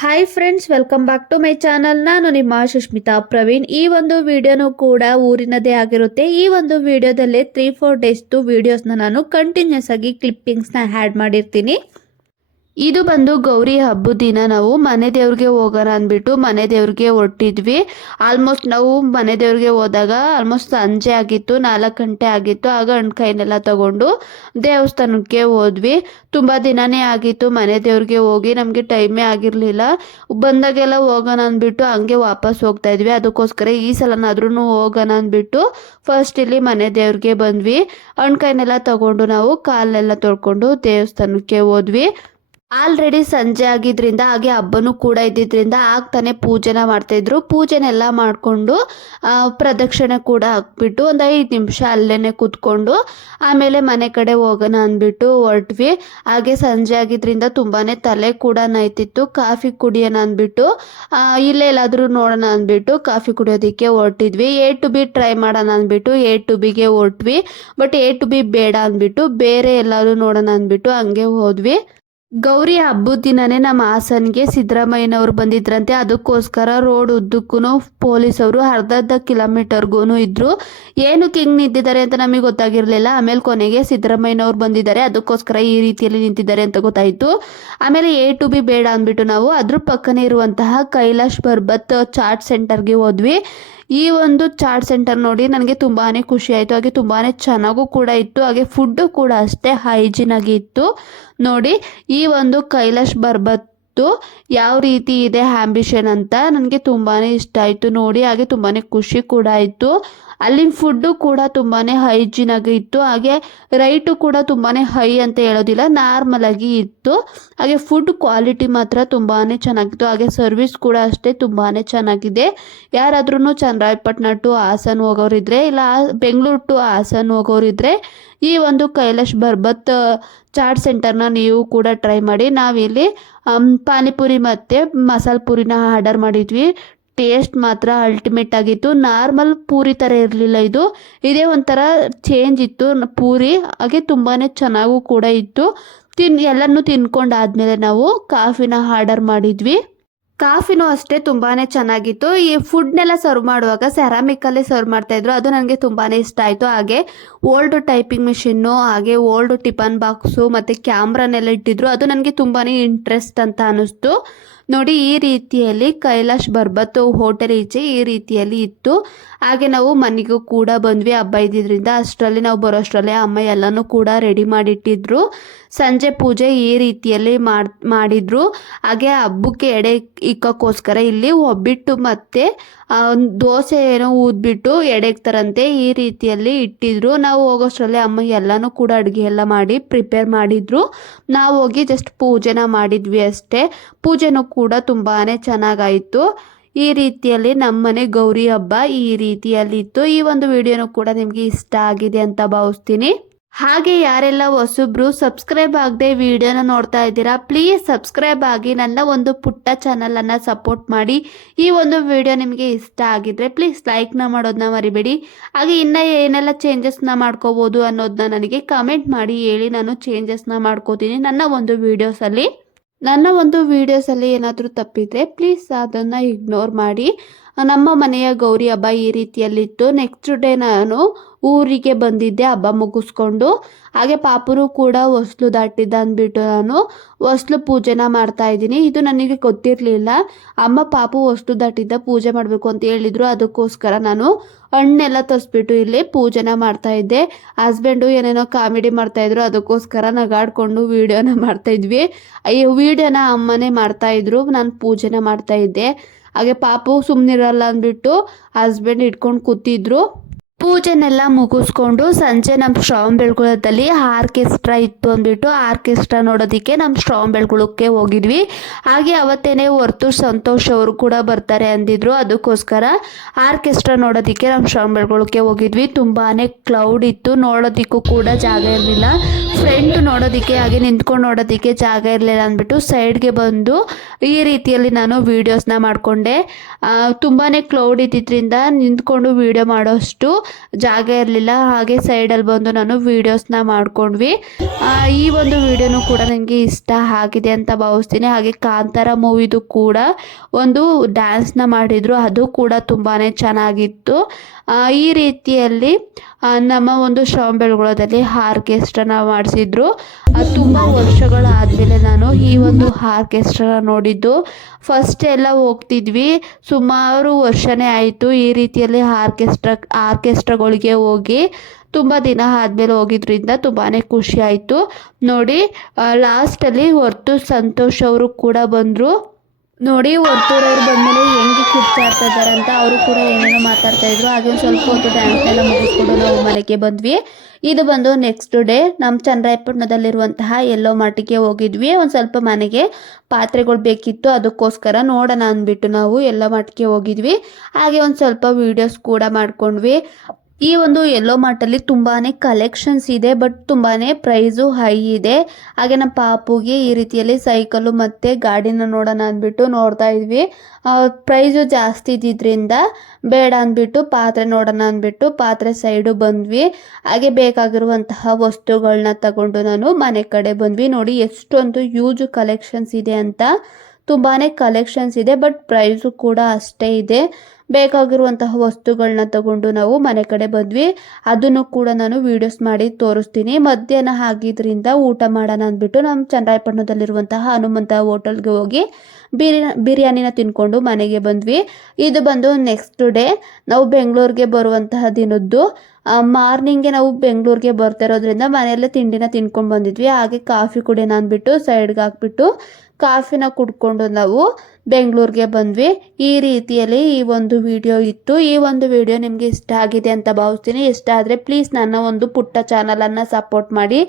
Hi friends welcome back to my channel ನಾನು ನಿಮ್ಮ ಸುಷ್ಮಿತಾ ಪ್ರವೀಣ್. ಈ ಒಂದು ವಿಡಿಯೋನು ಕೂಡ ಊರಿನದೇ ಆಗಿರುತ್ತೆ. ಈ ಒಂದು ವಿಡಿಯೋದಲ್ಲಿ ತ್ರೀ ಫೋರ್ ಡೇಸ್ದು ವಿಡಿಯೋಸ್ನ ನಾನು ಕಂಟಿನ್ಯೂಸ್ ಆಗಿ ಕ್ಲಿಪ್ಪಿಂಗ್ಸ್ನ ಆ್ಯಡ್ ಮಾಡಿರ್ತೀನಿ. ಇದು ಬಂದು ಗೌರಿ ಹಬ್ಬದ ದಿನ ನಾವು ಮನೆ ದೇವ್ರಿಗೆ ಹೋಗೋಣ ಅಂದ್ಬಿಟ್ಟು ಮನೆ ದೇವ್ರಿಗೆ ಹೊರಟಿದ್ವಿ. ಆಲ್ಮೋಸ್ಟ್ ನಾವು ಮನೆ ದೇವ್ರಿಗೆ ಹೋದಾಗ ಆಲ್ಮೋಸ್ಟ್ ಸಂಜೆ ಆಗಿತ್ತು, ನಾಲ್ಕು ಗಂಟೆ ಆಗಿತ್ತು. ಆಗ ಹಣ್ಕಾಯಿನೆಲ್ಲ ತಗೊಂಡು ದೇವಸ್ಥಾನಕ್ಕೆ ಹೋದ್ವಿ. ತುಂಬ ದಿನನೇ ಆಗಿತ್ತು ಮನೆ ದೇವ್ರಿಗೆ ಹೋಗಿ, ನಮಗೆ ಟೈಮೇ ಆಗಿರಲಿಲ್ಲ. ಬಂದಾಗೆಲ್ಲ ಹೋಗೋಣ ಅಂದ್ಬಿಟ್ಟು ಹಂಗೆ ವಾಪಸ್ ಹೋಗ್ತಾ ಇದ್ವಿ. ಅದಕ್ಕೋಸ್ಕರ ಈ ಸಲನಾದ್ರೂ ಹೋಗೋಣ ಅಂದ್ಬಿಟ್ಟು ಫಸ್ಟ್ ಇಲ್ಲಿ ಮನೆ ದೇವ್ರಿಗೆ ಬಂದ್ವಿ. ಹಣ್ಕಾಯಿನೆಲ್ಲ ತಗೊಂಡು ನಾವು ಕಾಲೆಲ್ಲ ತೊಳ್ಕೊಂಡು ದೇವಸ್ಥಾನಕ್ಕೆ ಹೋದ್ವಿ. ಆಲ್ರೆಡಿ ಸಂಜೆ ಆಗಿದ್ರಿಂದ, ಹಾಗೆ ಹಬ್ಬನೂ ಕೂಡ ಇದ್ದಿದ್ರಿಂದ ಆಗ್ತಾನೆ ಪೂಜೆನ ಮಾಡ್ತಾಯಿದ್ರು. ಪೂಜೆನೆಲ್ಲ ಮಾಡಿಕೊಂಡು ಪ್ರದಕ್ಷಿಣೆ ಕೂಡ ಹಾಕ್ಬಿಟ್ಟು ಒಂದು ಐದು ನಿಮಿಷ ಅಲ್ಲೇ ಕೂತ್ಕೊಂಡು, ಆಮೇಲೆ ಮನೆ ಕಡೆ ಹೋಗೋಣ ಅಂದ್ಬಿಟ್ಟು ಹೊರಟ್ವಿ. ಹಾಗೆ ಸಂಜೆ ಆಗಿದ್ರಿಂದ ತುಂಬಾ ತಲೆ ಕೂಡ ನಾಯ್ತಿತ್ತು ಕಾಫಿ ಕುಡಿಯೋಣ ಅಂದ್ಬಿಟ್ಟು ಇಲ್ಲೇ ಎಲ್ಲಾದರೂ ನೋಡೋಣ ಅಂದ್ಬಿಟ್ಟು ಕಾಫಿ ಕುಡಿಯೋದಕ್ಕೆ ಹೊರಟಿದ್ವಿ. ಎ ಟು ಬಿ ಟ್ರೈ ಮಾಡೋಣ ಅಂದ್ಬಿಟ್ಟು ಎ ಟು ಬಿಗೆ ಹೊರಟ್ವಿ. ಬಟ್ ಎ ಟು ಬಿ ಬೇಡ ಅಂದ್ಬಿಟ್ಟು ಬೇರೆ ಎಲ್ಲಾದರೂ ನೋಡೋಣ ಅಂದ್ಬಿಟ್ಟು ಹಂಗೆ ಹೋದ್ವಿ. ಗೌರಿ ಹಬ್ಬದ ದಿನನೇ ನಮ್ಮ ಹಾಸನ್ಗೆ ಸಿದ್ದರಾಮಯ್ಯನವರು ಬಂದಿದ್ರಂತೆ. ಅದಕ್ಕೋಸ್ಕರ ರೋಡ್ ಉದ್ದಕ್ಕೂ ಪೊಲೀಸವರು ಅರ್ಧ ಅರ್ಧ ಕಿಲೋಮೀಟರ್ಗೂ ಇದ್ರು. ಏನಕ್ಕೆ ಹಿಂಗೆ ನಿಂತಿದ್ದಾರೆ ಅಂತ ನಮಗೆ ಗೊತ್ತಾಗಿರಲಿಲ್ಲ. ಆಮೇಲೆ ಕೊನೆಗೆ ಸಿದ್ದರಾಮಯ್ಯನವ್ರು ಬಂದಿದ್ದಾರೆ. ಅದಕ್ಕೋಸ್ಕರ ಈ ರೀತಿಯಲ್ಲಿ ನಿಂತಿದ್ದಾರೆ ಅಂತ ಗೊತ್ತಾಯಿತು. ಆಮೇಲೆ ಎ ಟು ಬಿ ಬೇಡ ಅಂದ್ಬಿಟ್ಟು ನಾವು ಅದ್ರ ಪಕ್ಕನೇ ಇರುವಂತಹ ಕೈಲಾಶ್ ಪರ್ಬತ್ ಚಾಟ್ ಸೆಂಟರ್ಗೆ ಹೋದ್ವಿ. ಈ ಒಂದು ಚಾಟ್ ಸೆಂಟರ್ ನೋಡಿ ನನಗೆ ತುಂಬಾ ಖುಷಿ ಆಯಿತು. ಹಾಗೆ ತುಂಬಾ ಚೆನ್ನಾಗೂ ಕೂಡ ಇತ್ತು. ಹಾಗೆ ಫುಡ್ಡು ಕೂಡ ಅಷ್ಟೇ ಹೈಜಿನ್ ಆಗಿ ಇತ್ತು. ನೋಡಿ ಒಂದು ಕೈಲಾಶ್ ಬರ್ಬತ್ತು ಯಾವ ರೀತಿ ಇದೆ ಆಂಬಿಷನ್ ಅಂತ ನನಗೆ ತುಂಬಾ ಇಷ್ಟ ಆಯಿತು ನೋಡಿ, ಹಾಗೆ ತುಂಬಾ ಖುಷಿ ಕೂಡ ಆಯಿತು. ಅಲ್ಲಿನ ಫುಡ್ಡು ಕೂಡ ತುಂಬಾ ಹೈಜಿನ್ ಆಗಿ ಇತ್ತು. ಹಾಗೆ ರೈಟು ಕೂಡ ತುಂಬಾ ಹೈ ಅಂತ ಹೇಳೋದಿಲ್ಲ ನಾರ್ಮಲ್ ಆಗಿ ಇತ್ತು. ಹಾಗೆ ಫುಡ್ ಕ್ವಾಲಿಟಿ ಮಾತ್ರ ತುಂಬಾ ಚೆನ್ನಾಗಿತ್ತು. ಹಾಗೆ ಸರ್ವಿಸ್ ಕೂಡ ಅಷ್ಟೇ ತುಂಬಾ ಚೆನ್ನಾಗಿದೆ. ಯಾರಾದ್ರೂ ಚನ್ನರಾಯಪಟ್ಟಣ ಟು ಹಾಸನ್ ಹೋಗೋರಿದ್ರೆ, ಇಲ್ಲ ಬೆಂಗಳೂರು ಟು ಹಾಸನ್ ಹೋಗೋರಿದ್ರೆ, ಈ ಒಂದು ಕೈಲಾಶ್ ಬರ್ಬತ್ ಚಾಟ್ ಸೆಂಟರ್ನ ನೀವು ಕೂಡ ಟ್ರೈ ಮಾಡಿ. ನಾವಿಲ್ಲಿ ಪಾನಿಪುರಿ ಮತ್ತು ಮಸಾಲ ಪೂರಿನ ಆರ್ಡರ್ ಮಾಡಿದ್ವಿ. ಟೇಸ್ಟ್ ಮಾತ್ರ ಅಲ್ಟಿಮೇಟ್ ಆಗಿತ್ತು. ನಾರ್ಮಲ್ ಪೂರಿ ಥರ ಇರಲಿಲ್ಲ ಇದು. ಇದೇ ಒಂಥರ ಚೇಂಜ್ ಇತ್ತು. ಪೂರಿ ಹಾಗೆ ತುಂಬಾ ಚೆನ್ನಾಗೂ ಕೂಡ ಇತ್ತು. ತಿನ್, ಎಲ್ಲನೂ ತಿನ್ಕೊಂಡಾದ್ಮೇಲೆ ನಾವು ಕಾಫಿನ ಆರ್ಡರ್ ಮಾಡಿದ್ವಿ. ಕಾಫಿನೂ ಅಷ್ಟೇ ತುಂಬಾ ಚೆನ್ನಾಗಿತ್ತು. ಈ ಫುಡ್ನೆಲ್ಲ ಸರ್ವ್ ಮಾಡುವಾಗ ಸೆರಾಮಿಕಲ್ಲೇ ಸರ್ವ್ ಮಾಡ್ತಾಯಿದ್ರು ಅದು ನನಗೆ ತುಂಬಾ ಇಷ್ಟ ಆಯಿತು. ಹಾಗೆ ಓಲ್ಡ್ ಟೈಪಿಂಗ್ ಮಿಷಿನ್ನು ಹಾಗೆ ಓಲ್ಡ್ ಟಿಫನ್ ಬಾಕ್ಸು ಮತ್ತು ಕ್ಯಾಮ್ರಾನೆಲ್ಲ ಇಟ್ಟಿದ್ರು. ಅದು ನನಗೆ ತುಂಬಾ ಇಂಟ್ರೆಸ್ಟ್ ಅಂತ ಅನ್ನಿಸ್ತು ನೋಡಿ ಈ ರೀತಿಯಲ್ಲಿ ಕೈಲಾಶ್ ಬರ್ಬತ್ತು ಹೋಟೆಲ್ ಈಚೆ ಈ ರೀತಿಯಲ್ಲಿ ಇತ್ತು. ಹಾಗೆ ನಾವು ಮನೆಗೂ ಕೂಡ ಬಂದ್ವಿ. ಹಬ್ಬ ಇದ್ದಿದ್ರಿಂದ ಅಷ್ಟರಲ್ಲಿ ನಾವು ಬರೋಷ್ಟರಲ್ಲಿ ಅಮ್ಮ ಎಲ್ಲನೂ ಕೂಡ ರೆಡಿ ಮಾಡಿಟ್ಟಿದ್ರು. ಸಂಜೆ ಪೂಜೆ ಈ ರೀತಿಯಲ್ಲಿ ಮಾಡಿ, ಮಾಡಿದ್ರು. ಹಾಗೆ ಹಬ್ಬಕ್ಕೆ ಎಡೆ ಇಕ್ಕೋಕ್ಕೋಸ್ಕರ ಇಲ್ಲಿ ಒಬ್ಬಿಟ್ಟು ಮತ್ತೆ ದೋಸೆ ಏನೋ ಊದ್ಬಿಟ್ಟು ಎಡೆಗ್ತಾರಂತೆ ಈ ರೀತಿಯಲ್ಲಿ ಇಟ್ಟಿದ್ರು. ನಾವು ಹೋಗೋಷ್ಟರಲ್ಲಿ ಅಮ್ಮ ಎಲ್ಲನೂ ಕೂಡ ಅಡುಗೆ ಎಲ್ಲ ಮಾಡಿ ಪ್ರಿಪೇರ್ ಮಾಡಿದ್ರು. ನಾವು ಹೋಗಿ ಜಸ್ಟ್ ಪೂಜೆನ ಮಾಡಿದ್ವಿ ಅಷ್ಟೇ. ಪೂಜೆನೂ ಕೂಡ ತುಂಬಾ ಚೆನ್ನಾಗಾಯಿತು. ಈ ರೀತಿಯಲ್ಲಿ ನಮ್ಮನೆ ಗೌರಿ ಹಬ್ಬ ಈ ರೀತಿಯಲ್ಲಿ ಇತ್ತು ಈ ಒಂದು ವಿಡಿಯೋನು ಕೂಡ ನಿಮಗೆ ಇಷ್ಟ ಆಗಿದೆ ಅಂತ ಭಾವಿಸ್ತೀನಿ. ಹಾಗೆ ಯಾರೆಲ್ಲ ಹೊಸಬ್ರು ಸಬ್ಸ್ಕ್ರೈಬ್ ಆಗದೆ ವಿಡಿಯೋನ ನೋಡ್ತಾ ಇದ್ದೀರಾ, ಪ್ಲೀಸ್ ಸಬ್ಸ್ಕ್ರೈಬ್ ಆಗಿ ನನ್ನ ಒಂದು ಪುಟ್ಟ ಚಾನಲನ್ನು ಸಪೋರ್ಟ್ ಮಾಡಿ. ಈ ಒಂದು ವಿಡಿಯೋ ನಿಮಗೆ ಇಷ್ಟ ಆಗಿದ್ರೆ ಪ್ಲೀಸ್ ಲೈಕ್ನ ಮಾಡೋದನ್ನ ಮರಿಬೇಡಿ. ಹಾಗೆ ಇನ್ನು ಏನೆಲ್ಲ ಚೇಂಜಸ್ನ ಮಾಡ್ಕೋಬೋದು ಅನ್ನೋದನ್ನ ನನಗೆ ಕಮೆಂಟ್ ಮಾಡಿ ಹೇಳಿ ನಾನು ಚೇಂಜಸ್ನ ಮಾಡ್ಕೋತೀನಿ ನನ್ನ ಒಂದು ವೀಡಿಯೋಸಲ್ಲಿ ನನ್ನ ಒಂದು ವೀಡಿಯೋಸಲ್ಲಿ ಏನಾದರೂ ತಪ್ಪಿದ್ರೆ ಪ್ಲೀಸ್ ಅದನ್ನು ಇಗ್ನೋರ್ ಮಾಡಿ. ನಮ್ಮ ಮನೆಯ ಗೌರಿ ಹಬ್ಬ ಈ ರೀತಿಯಲ್ಲಿತ್ತು ನೆಕ್ಸ್ಟ್ ಡೇ ನಾನು ಊರಿಗೆ ಬಂದಿದ್ದೆ, ಹಬ್ಬ ಮುಗಿಸ್ಕೊಂಡು. ಹಾಗೆ ಪಾಪುರು ಕೂಡ ಹೊಸ್ಲು ದಾಟಿದ್ದ ಅಂದ್ಬಿಟ್ಟು ನಾನು ಹೊಸ್ಲು ಪೂಜೆನ ಮಾಡ್ತಾ ಇದ್ದೀನಿ. ಇದು ನನಗೆ ಗೊತ್ತಿರಲಿಲ್ಲ. ಅಮ್ಮ ಪಾಪು ಹೊಸ್ಲು ದಾಟಿದ್ದ ಪೂಜೆ ಮಾಡಬೇಕು ಅಂತ ಹೇಳಿದ್ರು. ಅದಕ್ಕೋಸ್ಕರ ನಾನು ಹಣ್ಣೆಲ್ಲ ತರಿಸ್ಬಿಟ್ಟು ಇಲ್ಲಿ ಪೂಜೆನ ಮಾಡ್ತಾ ಇದ್ದೆ. ಹಸ್ಬೆಂಡು ಏನೇನೋ ಕಾಮಿಡಿ ಮಾಡ್ತಾ ಇದ್ರು. ಅದಕ್ಕೋಸ್ಕರ ನಗಾಡ್ಕೊಂಡು ವೀಡಿಯೋನ ಮಾಡ್ತಾ ಇದ್ವಿ. ಈ ವಿಡಿಯೋನ ಅಮ್ಮನೇ ಮಾಡ್ತಾ ಇದ್ರು. ನಾನು ಪೂಜೆನ ಮಾಡ್ತಾ ಇದ್ದೆ. ಹಾಗೆ ಪಾಪು ಸುಮ್ಮನಿರಲ್ಲ ಅಂದ್ಬಿಟ್ಟು ಹಸ್ಬೆಂಡ್ ಇಟ್ಕೊಂಡು ಕೂತಿದ್ರು. ಪೂಜೆನೆಲ್ಲ ಮುಗಿಸ್ಕೊಂಡು ಸಂಜೆ ನಮ್ಮ ಶ್ರವಣ ಬೆಳಗುಳದಲ್ಲಿ ಆರ್ಕೆಸ್ಟ್ರಾ ಇತ್ತು ಅಂದ್ಬಿಟ್ಟು ಆರ್ಕೆಸ್ಟ್ರಾ ನೋಡೋದಕ್ಕೆ ನಮ್ಮ ಶ್ರವಣ ಬೆಳಗುಳಕ್ಕೆ ಹೋಗಿದ್ವಿ. ಹಾಗೆ ಅವತ್ತೇನೆ ಹೊರ್ತು ಸಂತೋಷ್ ಅವರು ಕೂಡ ಬರ್ತಾರೆ ಅಂದಿದ್ರು. ಅದಕ್ಕೋಸ್ಕರ ಆರ್ಕೆಸ್ಟ್ರಾ ನೋಡೋದಕ್ಕೆ ನಮ್ಮ ಶ್ರವಣ ಬೆಳಗುಳಕ್ಕೆ ಹೋಗಿದ್ವಿ. ತುಂಬಾ ಕ್ಲೌಡ್ ಇತ್ತು. ನೋಡೋದಕ್ಕೂ ಕೂಡ ಜಾಗ ಇರಲಿಲ್ಲ. ಫ್ರಂಟ್ ನೋಡೋದಕ್ಕೆ ಹಾಗೆ ನಿಂತ್ಕೊಂಡು ನೋಡೋದಕ್ಕೆ ಜಾಗ ಇರಲಿಲ್ಲ ಅಂದ್ಬಿಟ್ಟು ಸೈಡ್ಗೆ ಬಂದು ಈ ರೀತಿಯಲ್ಲಿ ನಾನು ವೀಡಿಯೋಸ್ನ ಮಾಡಿಕೊಂಡೆ. ತುಂಬಾ ಕ್ಲೌಡ್ ಇದ್ದಿದ್ದರಿಂದ ನಿಂತ್ಕೊಂಡು ವೀಡಿಯೋ ಮಾಡೋಷ್ಟು ಜಾಗ ಇರಲಿಲ್ಲ, ಹಾಗೆ ಸೈಡಲ್ಲಿ ಬಂದು ನಾನು ವೀಡಿಯೋಸ್ನ ಮಾಡ್ಕೊಂಡ್ವಿ. ಈ ಒಂದು ವಿಡಿಯೋನು ಕೂಡ ನನಗೆ ಇಷ್ಟ ಆಗಿದೆ ಅಂತ ಭಾವಿಸ್ತೀನಿ. ಹಾಗೆ ಕಾಂತಾರ ಮೂವಿದು ಕೂಡ ಒಂದು ಡ್ಯಾನ್ಸ್ನ ಮಾಡಿದರು. ಅದು ಕೂಡ ತುಂಬಾ ಚೆನ್ನಾಗಿತ್ತು. ಈ ರೀತಿಯಲ್ಲಿ ನಮ್ಮ ಒಂದು ಶ್ರವಣಬೆಳಗೊಳದಲ್ಲಿ ಆರ್ಕೆಸ್ಟ್ರಾನ ಮಾಡಿಸಿದ್ರು. ತುಂಬ ವರ್ಷಗಳಾದಮೇಲೆ ನಾನು ಈ ಒಂದು ಆರ್ಕೆಸ್ಟ್ರಾನ ನೋಡಿದ್ದು. ಫಸ್ಟ್ ಎಲ್ಲ ಹೋಗ್ತಿದ್ವಿ. ಸುಮಾರು ವರ್ಷನೇ ಆಯಿತು ಈ ರೀತಿಯಲ್ಲಿ ಆರ್ಕೆಸ್ಟ್ರಾ ಆರ್ಕೆಸ್ಟ್ರಾಗಳಿಗೆ ಹೋಗಿ. ತುಂಬ ದಿನ ಆದಮೇಲೆ ಹೋಗಿದ್ರಿಂದ ತುಂಬಾ ಖುಷಿ ಆಯಿತು. ನೋಡಿ ಲಾಸ್ಟಲ್ಲಿ ಹೊರತು ಸಂತೋಷ್ ಅವರು ಕೂಡ ಬಂದರು. ನೋಡಿ ಹೊರ್ತೂರವ್ರು ಬಂದಮೇಲೆ ಹೆಂಗೆ ಕಿರ್ಚಾಡ್ತಾ ಇದ್ದಾರೆ ಅಂತ ಅವರು ಕೂಡ ಏನೇನೋ ಮಾತಾಡ್ತಾ ಇದ್ರು. ಹಾಗೆ ಸ್ವಲ್ಪ ಹೊತ್ತು ಡ್ಯಾನ್ಸ್ ಎಲ್ಲ ಮುಗಿಸ್ಕೊಂಡು ನಾವು ಮನೆಗೆ ಬಂದ್ವಿ. ಇದು ಬಂದು ನೆಕ್ಸ್ಟ್ ಡೇ ನಮ್ಮ ಚಂದ್ರಾಯಪಟ್ಟಣದಲ್ಲಿರುವಂತಹ ಎಲ್ಲೋ ಮಟ್ಟಿಗೆ ಹೋಗಿದ್ವಿ. ಒಂದು ಸ್ವಲ್ಪ ಮನೆಗೆ ಪಾತ್ರೆಗಳು ಬೇಕಿತ್ತು, ಅದಕ್ಕೋಸ್ಕರ ನೋಡೋಣ ಅಂದ್ಬಿಟ್ಟು ನಾವು ಎಲ್ಲೋ ಮಟ್ಟಿಗೆ ಹೋಗಿದ್ವಿ. ಹಾಗೆ ಒಂದು ಸ್ವಲ್ಪ ವೀಡಿಯೋಸ್ ಕೂಡ ಮಾಡ್ಕೊಂಡ್ವಿ. ಈ ಒಂದು ಎಲ್ಲೋ ಮಾರ್ಟಲ್ಲಿ ತುಂಬಾನೇ ಕಲೆಕ್ಷನ್ಸ್ ಇದೆ ಬಟ್ ತುಂಬಾನೇ ಪ್ರೈಸು ಹೈ ಇದೆ. ಹಾಗೆ ನಮ್ಮ ಪಾಪುಗೆ ಈ ರೀತಿಯಲ್ಲಿ ಸೈಕಲು ಮತ್ತು ಗಾಡಿನ ನೋಡೋಣ ಅಂದ್ಬಿಟ್ಟು ನೋಡ್ತಾ ಇದ್ವಿ. ಪ್ರೈಸು ಜಾಸ್ತಿ ಇದ್ದಿದ್ದರಿಂದ ಬೇಡ ಅಂದ್ಬಿಟ್ಟು ಪಾತ್ರೆ ನೋಡೋಣ ಅಂದ್ಬಿಟ್ಟು ಪಾತ್ರೆ ಸೈಡು ಬಂದ್ವಿ. ಹಾಗೆ ಬೇಕಾಗಿರುವಂತಹ ವಸ್ತುಗಳನ್ನ ತಗೊಂಡು ನಾನು ಮನೆ ಕಡೆ ಬಂದ್ವಿ. ನೋಡಿ ಎಷ್ಟೊಂದು ಯೂಜ್ ಕಲೆಕ್ಷನ್ಸ್ ಇದೆ ಅಂತ. ತುಂಬಾ ಕಲೆಕ್ಷನ್ಸ್ ಇದೆ ಬಟ್ ಪ್ರೈಸು ಕೂಡ ಅಷ್ಟೇ ಇದೆ. ಬೇಕಾಗಿರುವಂತಹ ವಸ್ತುಗಳನ್ನ ತಗೊಂಡು ನಾವು ಮನೆ ಕಡೆ ಬಂದ್ವಿ. ಅದನ್ನು ಕೂಡ ನಾನು ವಿಡಿಯೋಸ್ ಮಾಡಿ ತೋರಿಸ್ತೀನಿ. ಮಧ್ಯಾಹ್ನ ಆಗಿದ್ರಿಂದ ಊಟ ಮಾಡೋಣ ಅಂದ್ಬಿಟ್ಟು ನಮ್ಮ ಚನ್ನರಾಯಪಟ್ಟಣದಲ್ಲಿರುವಂತಹ ಹನುಮಂತ ಹೋಟೆಲ್ಗೆ ಹೋಗಿ ಬಿರಿಯಾ, ಬಿರಿಯಾನಿನ ತಿನ್ಕೊಂಡು ಮನೆಗೆ ಬಂದ್ವಿ. ಇದು ಬಂದು ನೆಕ್ಸ್ಟ್ ಡೇ ನಾವು ಬೆಂಗಳೂರಿಗೆ ಬರುವಂತಹ ದಿನದ್ದು. ಮಾರ್ನಿಂಗೆ ನಾವು ಬೆಂಗಳೂರಿಗೆ ಬರ್ತಾ ಇರೋದ್ರಿಂದ ಮನೆಯಲ್ಲೇ ತಿಂಡಿನ ತಿನ್ಕೊಂಡು ಬಂದಿದ್ವಿ. ಹಾಗೆ ಕಾಫಿ ಕುಡಿಯೋಣ ಅಂದ್ಬಿಟ್ಟು ಸೈಡ್ಗೆ ಹಾಕ್ಬಿಟ್ಟು ಕಾಫಿನ ಕುಡ್ಕೊಂಡು ನಾವು ಬೆಂಗಳೂರಿಗೆ ಬಂದ್ವಿ. ಈ ರೀತಿಯಲ್ಲಿ ಈ ಒಂದು ವಿಡಿಯೋ ಇತ್ತು. ಈ ಒಂದು ವಿಡಿಯೋ ನಿಮಗೆ ಇಷ್ಟ ಆಗಿದೆ ಅಂತ ಭಾವಿಸ್ತೀನಿ. ಇಷ್ಟ ಆದರೆ ಪ್ಲೀಸ್ ನನ್ನ ಒಂದು ಪುಟ್ಟ ಚಾನಲನ್ನು ಸಪೋರ್ಟ್ ಮಾಡಿ.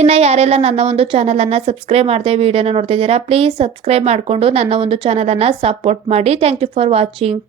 ಇನ್ನು ಯಾರೆಲ್ಲ ನನ್ನ ಒಂದು ಚಾನಲನ್ನು ಸಬ್ಸ್ಕ್ರೈಬ್ ಮಾಡಿದೆ ವಿಡಿಯೋನ ನೋಡ್ತಿದ್ದೀರಾ ಪ್ಲೀಸ್ ಸಬ್ಸ್ಕ್ರೈಬ್ ಮಾಡಿಕೊಂಡು ನನ್ನ ಒಂದು ಚಾನಲನ್ನು ಸಪೋರ್ಟ್ ಮಾಡಿ. Thank you for watching